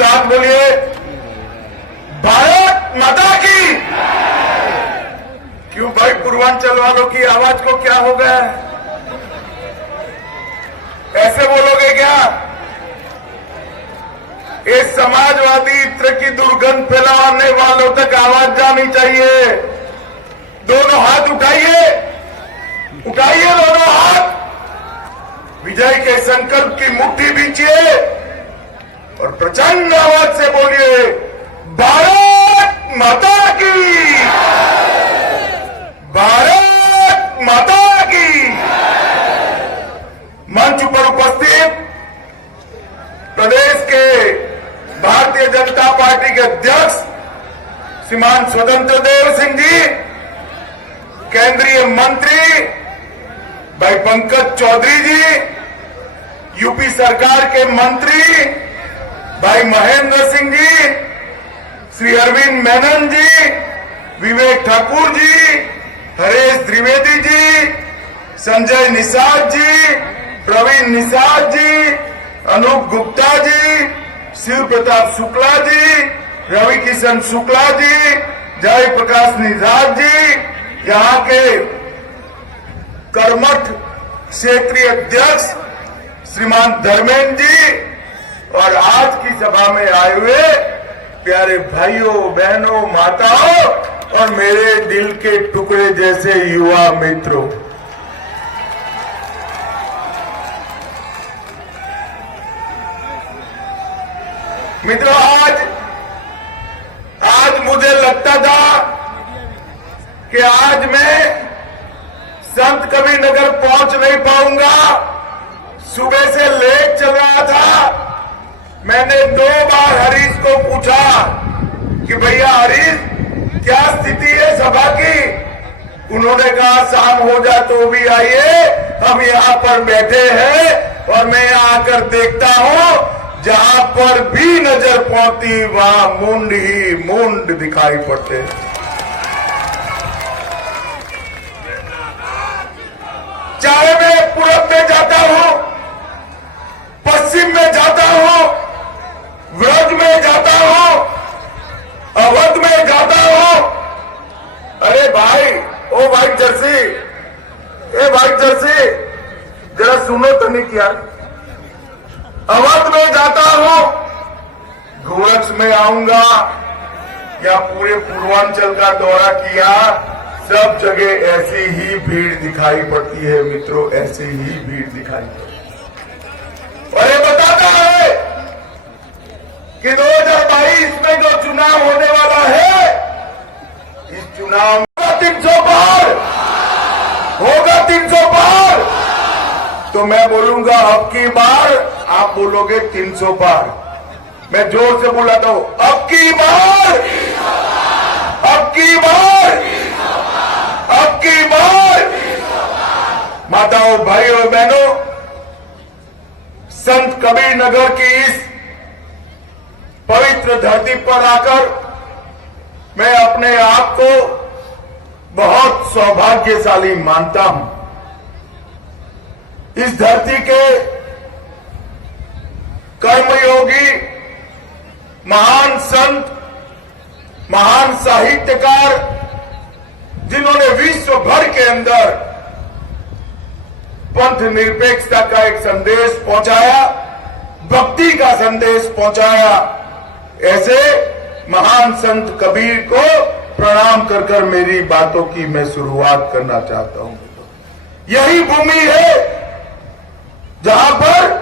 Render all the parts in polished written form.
साथ बोलिए भारत माता की। क्यों भाई, पूर्वांचल वालों की आवाज को क्या हो गया? ऐसे बोलोगे क्या? इस समाजवादी इत्र की दुर्गंध फैलाने वालों तक आवाज जानी चाहिए। दोनों हाथ उठाइए, उठाइए दोनों हाथ, विजय के संकल्प की मुट्ठी बींचिए और प्रचंड आवाज से बोलिए भारत माता की, भारत माता की। मंच पर उपस्थित प्रदेश के भारतीय जनता पार्टी के अध्यक्ष श्रीमान स्वतंत्र देव सिंह जी, केंद्रीय मंत्री भाई पंकज चौधरी जी, यूपी सरकार के मंत्री भाई महेंद्र सिंह जी, श्री अरविंद मेनन जी, विवेक ठाकुर जी, हरेश द्विवेदी जी, संजय निषाद जी, प्रवीण निषाद जी, अनूप गुप्ता जी, शिव प्रताप शुक्ला जी, रवि किशन शुक्ला जी, जय प्रकाश निषाद जी, यहाँ के कर्मठ क्षेत्रीय अध्यक्ष श्रीमान धर्मेंद्र जी और आज की सभा में आए हुए प्यारे भाइयों बहनों माताओं और मेरे दिल के टुकड़े जैसे युवा मित्रों, आज मुझे लगता था कि आज मैं संत कबीर नगर पहुंच नहीं पाऊंगा। सुबह से लेट चल रहा था। मैंने 2 बार हरीश को पूछा कि भैया हरीश क्या स्थिति है सभा की? उन्होंने कहा शाम हो जाए तो भी आइए, हम यहाँ पर बैठे हैं। और मैं यहाँ आकर देखता हूँ जहां पर भी नजर पहुंचती वहां मुंड ही मुंड दिखाई पड़ते हैं। चाहे मैं पूरब में जाता हूं, पश्चिम में जाता हूं, व्रज में जाता हूं, अवध में जाता हूं। अरे भाई, ओ भाई जर्सी, ए भाई जर्सी, जरा सुनो तो नहीं क्या? अवध में जाता हूं, गोरक्ष में आऊंगा या पूरे पूर्वांचल का दौरा किया, सब जगह ऐसी ही भीड़ दिखाई पड़ती है मित्रों, ऐसी ही भीड़ दिखाई पड़ती है। और ये बताता है कि 2022 में जो चुनाव होने वाला है, इस चुनाव में 300 पार होगा, 300 पार। तो मैं बोलूंगा अब की बार, आप बोलोगे 300 पार। मैं जोर से बुलाता हूं, अब की बार, अब की बार, अब की बार। माताओं भाइयों बहनों, संत कबीर नगर की इस पवित्र धरती पर आकर मैं अपने आप को बहुत सौभाग्यशाली मानता हूं। इस धरती के कर्मयोगी महान संत, महान साहित्यकार, जिन्होंने विश्व भर के अंदर पंथ निरपेक्षता का एक संदेश पहुंचाया, भक्ति का संदेश पहुंचाया, ऐसे महान संत कबीर को प्रणाम कर कर मेरी बातों की मैं शुरुआत करना चाहता हूं। यही भूमि है जहां पर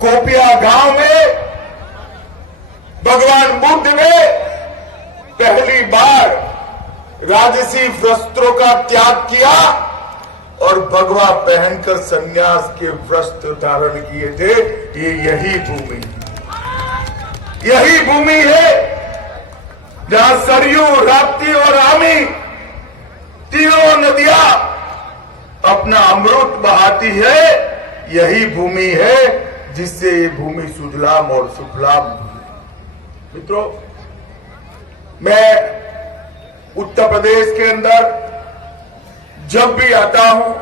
कोपिया गांव में भगवान बुद्ध ने पहली बार राजसी वस्त्रों का त्याग किया और भगवा पहनकर सन्यास के वस्त्र धारण किए थे। ये यही भूमि, यही भूमि है जहां सरयू, राप्ती और आमी तीनों नदियां अपना अमृत बहाती है। यही भूमि है जिससे ये भूमि सुजलाम और सुफलाम हुई। मित्रों, मैं उत्तर प्रदेश के अंदर जब भी आता हूं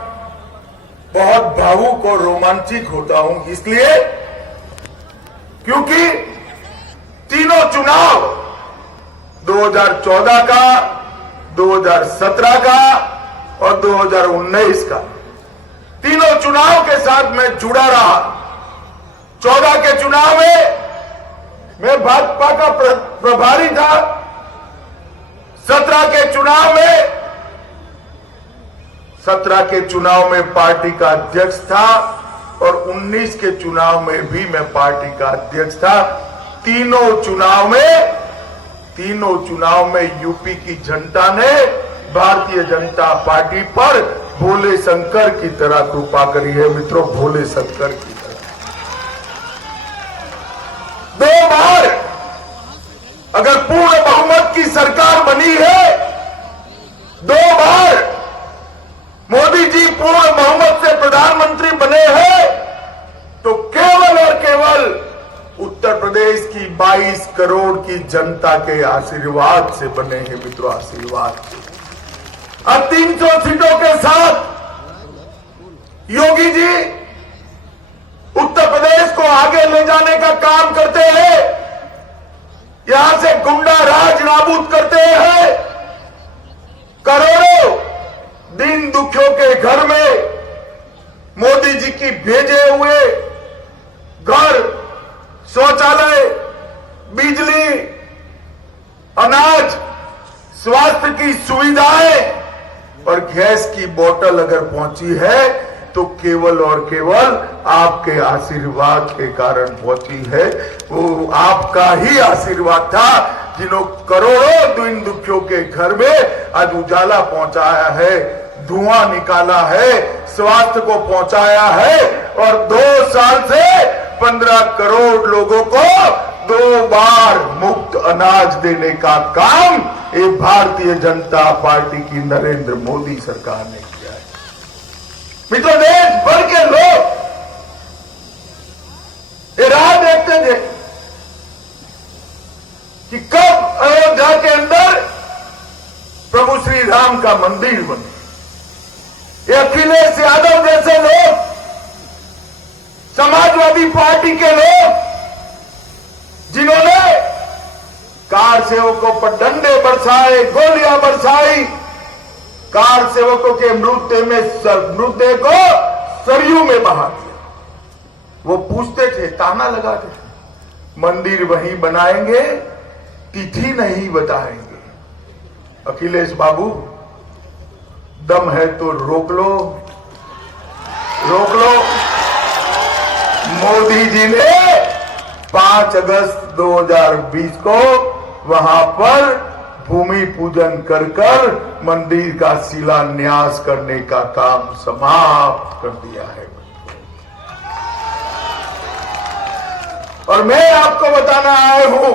बहुत भावुक और रोमांचित होता हूं, इसलिए क्योंकि चुनाव 2014 का, 2017 का और 2019 का, तीनों चुनाव के साथ मैं जुड़ा रहा। 14 के चुनाव में मैं भाजपा का प्रभारी था, 17 के चुनाव में पार्टी का अध्यक्ष था और 19 के चुनाव में भी मैं पार्टी का अध्यक्ष था। तीनों चुनाव में यूपी की जनता ने भारतीय जनता पार्टी पर भोले शंकर की तरह कृपा करी है। मित्रों, भोले शंकर की तरह 2 बार अगर पूर्ण बहुमत की सरकार बनी है, 2 बार मोदी जी पूर्ण बहुमत से प्रधानमंत्री बने हैं, तो केवल और केवल उत्तर प्रदेश की 22 करोड़ की जनता के आशीर्वाद से बने हैं। मित्रों, आशीर्वाद से। अब 300 सीटों के साथ योगी जी उत्तर प्रदेश को आगे ले जाने का काम करते हैं, यहां से गुंडा राज नाबूद करते हैं, करोड़ों दीन दुखियों के घर में मोदी जी की भेजे हुए घर, शौचालय, बिजली, अनाज, स्वास्थ्य की सुविधाएं और गैस की बोतल अगर पहुंची है तो केवल और केवल आपके आशीर्वाद के कारण पहुंची है। वो आपका ही आशीर्वाद था जिन्हों करोड़ों दीन दुखियों के घर में आज उजाला पहुंचाया है, धुआं निकाला है, स्वास्थ्य को पहुंचाया है और 2 साल से 15 करोड़ लोगों को 2 बार मुफ्त अनाज देने का काम ये भारतीय जनता पार्टी की नरेंद्र मोदी सरकार ने किया है। मित्रों, देश भर के लोग ये राह देखते थे कि कब अयोध्या के अंदर प्रभु श्री राम का मंदिर बने। ये अखिलेश यादव जैसे लोग, समाजवादी पार्टी के लोग, जिन्होंने कार सेवकों पर डंडे बरसाए, गोलियां बरसाई, कार सेवकों के मृतदेह को सरयू में बहा दिया, वो पूछते थे, ताना लगाते थे, मंदिर वहीं बनाएंगे, तिथि नहीं बताएंगे। अखिलेश बाबू, दम है तो रोक लो, रोक लो। मोदी जी ने 5 अगस्त 2020 को वहां पर भूमि पूजन कर मंदिर का शिलान्यास करने का काम समाप्त कर दिया है। और मैं आपको बताना आया हूं,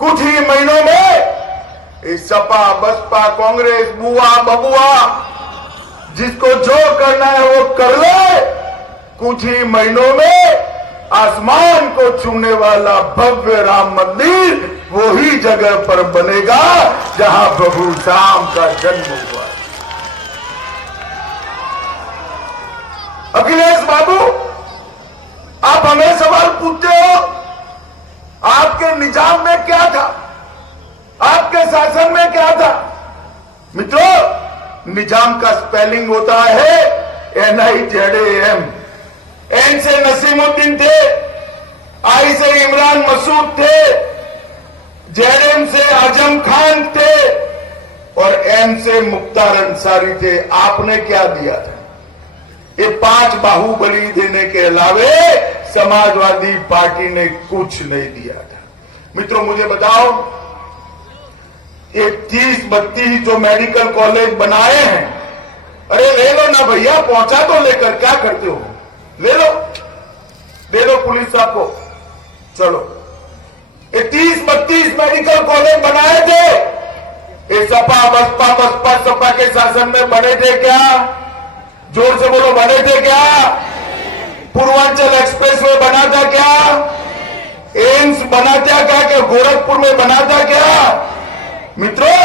कुछ ही महीनों में इस सपा, बसपा, कांग्रेस, बुआ बबुआ, जिसको जो करना है वो कर ले, कुछ ही महीनों में आसमान को छूने वाला भव्य राम मंदिर वही जगह पर बनेगा जहां प्रभु राम का जन्म हुआ। अखिलेश बाबू, आप हमें सवाल पूछते हो, आपके निजाम में क्या था, आपके शासन में क्या था? मित्रों, निजाम का स्पेलिंग होता है NIZAM। एन से नसीमुद्दीन थे, आई से इमरान मसूद थे, JM से आजम खान थे और M से मुख्तार अंसारी थे। आपने क्या दिया था? ये 5 बाहुबली देने के अलावे समाजवादी पार्टी ने कुछ नहीं दिया था। मित्रों, मुझे बताओ, ये 30-32 जो मेडिकल कॉलेज बनाए हैं, अरे ले लो ना भैया, पहुंचा तो लेकर, क्या करते हो? ले लो, दे दो पुलिस साहब को, चलो। ये 30-32 मेडिकल कॉलेज बनाए थे, ये सपा सपा के शासन में बने थे क्या? जोर से बोलो, बने थे क्या? पूर्वांचल एक्सप्रेसवे बना था क्या? एम्स बना था क्या? कि गोरखपुर में बना था क्या? मित्रों,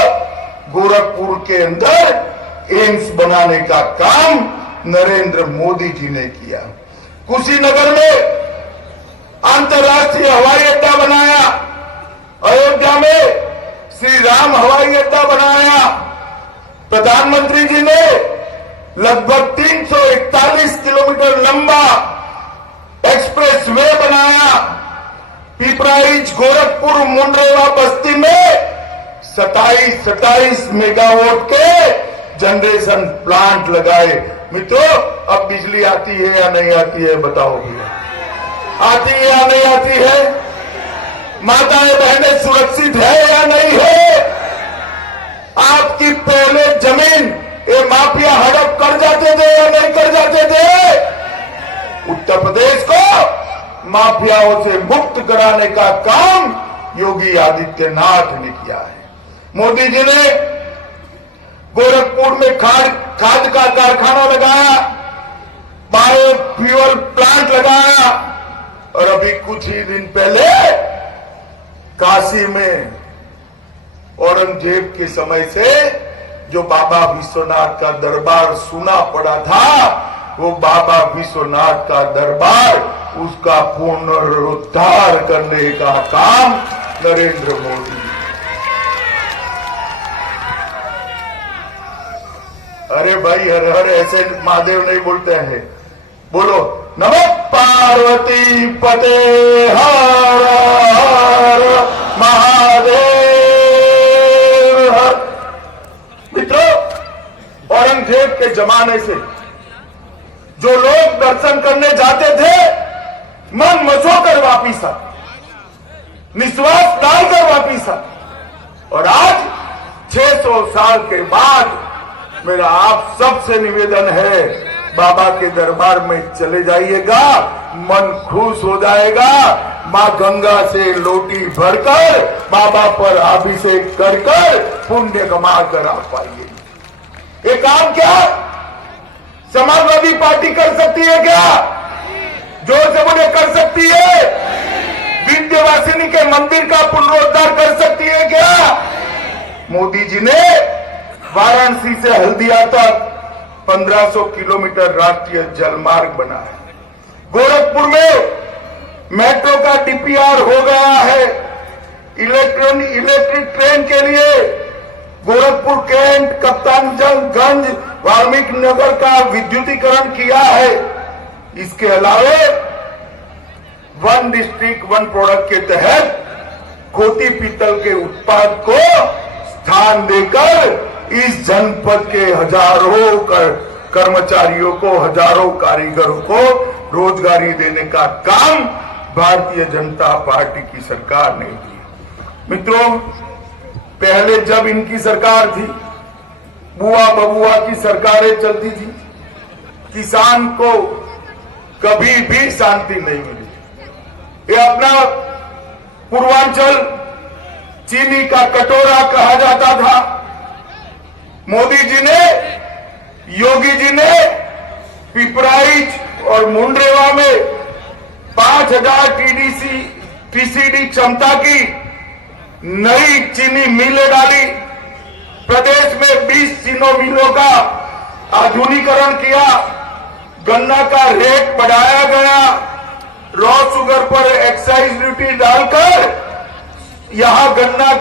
गोरखपुर के अंदर एम्स बनाने का काम नरेंद्र मोदी जी ने किया। कुशीनगर में अंतर्राष्ट्रीय हवाई अड्डा बनाया, प्रधानमंत्री जी ने लगभग 341 किलोमीटर लंबा एक्सप्रेस वे बनाया। पिपराइच, गोरखपुर, मुंडरेवा बस्ती में 27 मेगावाट के जनरेशन प्लांट लगाए। मित्रों, अब बिजली आती है या नहीं आती है बताओ भैया, आती है या नहीं आती है? माताएं बहनें सुरक्षित है या नहीं है? आपकी पहले जमीन ये माफिया हड़प कर जाते थे या नहीं कर जाते थे? उत्तर प्रदेश को माफियाओं से मुक्त कराने का काम योगी आदित्यनाथ ने किया है। मोदी जी ने गोरखपुर में खाद का कारखाना लगाया, बायोफ्यूल प्लांट लगाया और अभी कुछ ही दिन पहले काशी में औरंगजेब के समय से जो बाबा विश्वनाथ का दरबार सुना पड़ा था, वो बाबा विश्वनाथ का दरबार, उसका पुनरुद्धार करने का काम नरेंद्र मोदी। अरे भाई, हर हर ऐसे महादेव नहीं बोलते हैं, बोलो नमः पार्वती पते हर हर महादेव हर। मित्रों, औरंगजेब के जमाने से जो लोग दर्शन करने जाते थे, मन मचोकर वापिस आ, निश्वास डालकर वापिस आ, और आज 600 साल के बाद मेरा आप सबसे निवेदन है, बाबा के दरबार में चले जाइएगा, मन खुश हो जाएगा। मां गंगा से लोटी भरकर बाबा पर अभिषेक कर पुण्य कमा कर आप पाइए। ये काम क्या समाजवादी पार्टी कर सकती है? क्या जोर से बोले, कर सकती है? विंध्यवासिनी के मंदिर का पुनरुद्धार कर सकती है क्या? मोदी जी ने वाराणसी से हल्दिया तक 1500 किलोमीटर राष्ट्रीय जलमार्ग बना है। गोरखपुर में मेट्रो का डीपीआर हो गया है। इलेक्ट्रिक ट्रेन के लिए गोरखपुर कैंट, कप्तानगंज, वाल्मीकि नगर का विद्युतीकरण किया है। इसके अलावे वन डिस्ट्रिक्ट वन प्रोडक्ट के तहत खोती पीतल के उत्पाद को स्थान देकर इस जनपद के हजारों कर्मचारियों को, हजारों कारीगरों को रोजगारी देने का काम भारतीय जनता पार्टी की सरकार ने की। मित्रों, पहले जब इनकी सरकार थी, बुआ बबुआ की सरकारें चलती थी, किसान को कभी भी शांति नहीं मिली। ये अपना पूर्वांचल चीनी का कटोरा कहा जाता था। मोदी जी ने, योगी जी ने पिपराइच और मुंडरेवा में 5000 टीसीडी क्षमता की नई चीनी मिलें डाली। प्रदेश में 20 चीनो मिलों का आधुनिकीकरण किया। गन्ना का रेट बढ़ाया गया। रॉ शुगर पर एक्साइज ड्यूटी डालकर यहां गन्ना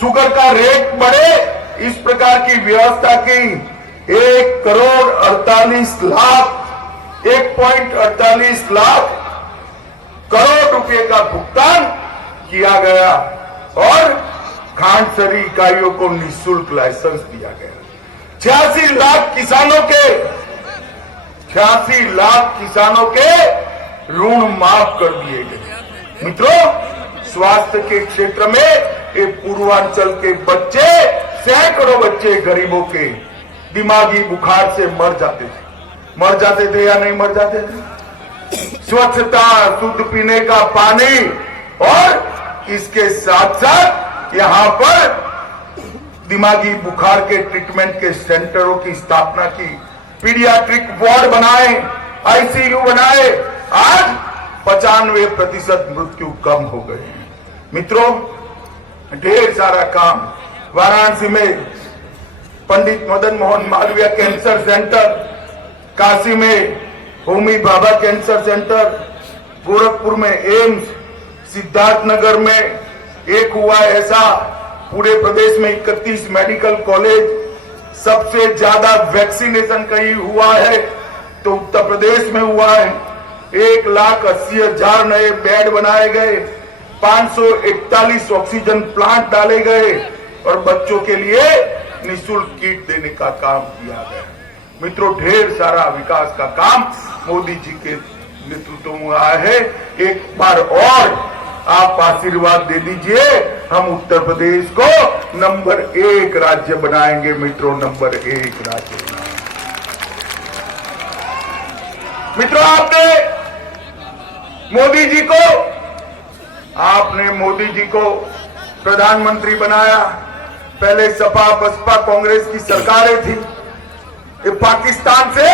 शुगर का रेट बढ़े, इस प्रकार की व्यवस्था की। 1.48 लाख करोड़ रुपए का भुगतान किया गया और खांडसरी इकाइयों को निःशुल्क लाइसेंस दिया गया। 86 लाख किसानों के ऋण माफ कर दिए गए। मित्रों, स्वास्थ्य के क्षेत्र में ये पूर्वांचल के बच्चे, सैकड़ों बच्चे गरीबों के दिमागी बुखार से मर जाते थे या नहीं मर जाते थे? स्वच्छता, शुद्ध पीने का पानी और इसके साथ साथ यहां पर दिमागी बुखार के ट्रीटमेंट के सेंटरों की स्थापना की, पीडियाट्रिक वार्ड बनाए, आईसीयू बनाए। आज 95% मृत्यु कम हो गए हैं। मित्रों, ढेर सारा काम वाराणसी में पंडित मदन मोहन मालवीय कैंसर सेंटर, काशी में होमी भाभा कैंसर सेंटर, गोरखपुर में एम्स, सिद्धार्थनगर में एक हुआ ऐसा, पूरे प्रदेश में 31 मेडिकल कॉलेज, सबसे ज्यादा वैक्सीनेशन कहीं हुआ है तो उत्तर प्रदेश में हुआ है। 1,80,000 नए बेड बनाए गए, 541 ऑक्सीजन प्लांट डाले गए और बच्चों के लिए निःशुल्क किट देने का काम किया गया। मित्रों, ढेर सारा विकास का काम मोदी जी के नेतृत्व में हुआ है। एक बार और आप आशीर्वाद दे दीजिए, हम उत्तर प्रदेश को नंबर 1 राज्य बनाएंगे। मित्रों, नंबर 1 राज्य बनाएंगे। मित्रों, आपने मोदी जी को प्रधानमंत्री बनाया। पहले सपा बसपा कांग्रेस की सरकारें थी। ये पाकिस्तान से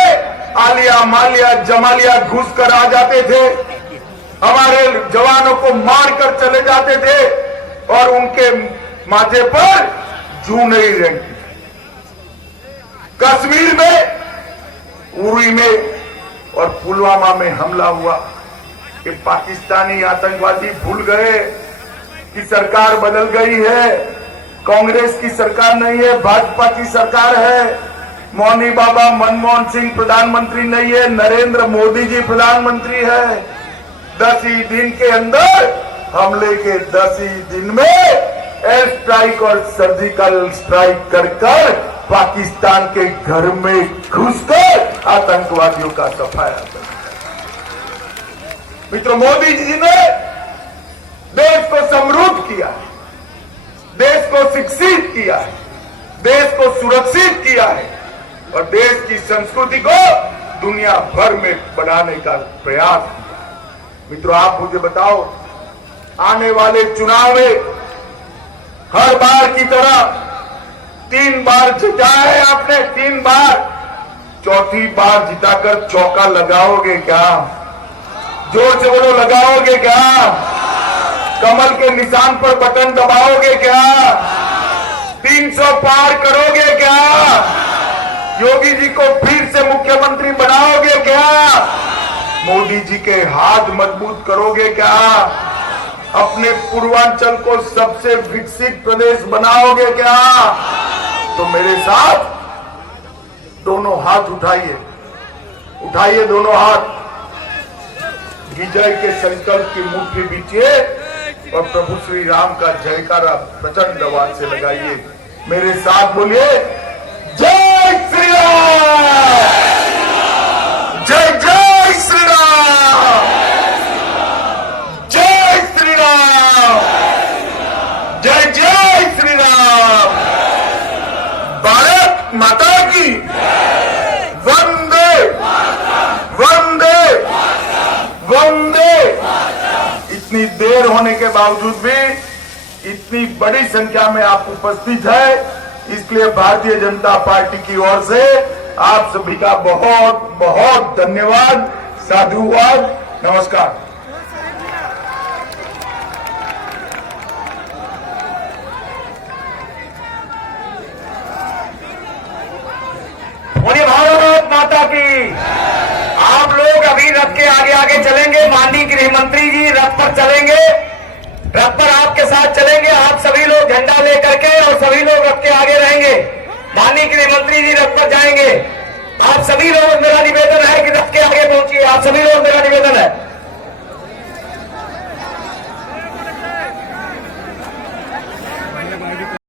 आलिया मालिया जमालिया घुस कर आ जाते थे, हमारे जवानों को मारकर चले जाते थे और उनके माथे पर जू नहीं रेंगती। कश्मीर में, उरी में और पुलवामा में हमला हुआ। कि पाकिस्तानी आतंकवादी भूल गए कि सरकार बदल गई है, कांग्रेस की सरकार नहीं है, भाजपा की सरकार है। मौनी बाबा मनमोहन सिंह प्रधानमंत्री नहीं है, नरेंद्र मोदी जी प्रधानमंत्री है। 10 ही दिन के अंदर हमले के 10 ही दिन में एयर स्ट्राइक और सर्जिकल स्ट्राइक कर पाकिस्तान के घर में घुसकर आतंकवादियों का सफाया कर। मित्रों, मोदी जी ने देश को समृद्ध किया है, देश को शिक्षित किया है, देश को सुरक्षित किया है और देश की संस्कृति को दुनिया भर में बढ़ाने का प्रयास किया। मित्रों, आप मुझे बताओ, आने वाले चुनाव में हर बार की तरह 3 बार जिता है आपने, 3 बार, चौथी बार जिताकर चौका लगाओगे क्या? जोर से बोलो, लगाओगे क्या? कमल के निशान पर बटन दबाओगे क्या? 300 पार करोगे क्या? योगी जी को फिर से मुख्यमंत्री बनाओगे क्या? मोदी जी के हाथ मजबूत करोगे क्या? अपने पूर्वांचल को सबसे विकसित प्रदेश बनाओगे क्या? तो मेरे साथ दोनों हाथ उठाइए, उठाइए दोनों हाथ, विजय के संकल्प की मुट्ठी बीचिए और प्रभु श्री राम का जयकारा प्रचंड आवाज से लगाइए। मेरे साथ बोलिए, जय श्री राम, जय जय श्री राम, जय श्री राम, जय जय श्री राम। भारत माता की वंदे वंदे वंदे। इतनी देर होने के बावजूद भी इतनी बड़ी संख्या में आप उपस्थित है, इसलिए भारतीय जनता पार्टी की ओर से आप सभी का बहुत बहुत धन्यवाद, साधुवाद, नमस्कार। बोलिए भारत माता की। आप लोग अभी रथ के आगे आगे चलेंगे, माननीय गृह मंत्री जी रथ पर चलेंगे, रथ पर आपके साथ चलेंगे। आप सभी लोग झंडा लेकर के और सभी लोग रथ के आगे रहेंगे। माननीय गृह मंत्री जी रथ पर जाएंगे। आप सभी लोग, मेरा निवेदन है कि रथ के आगे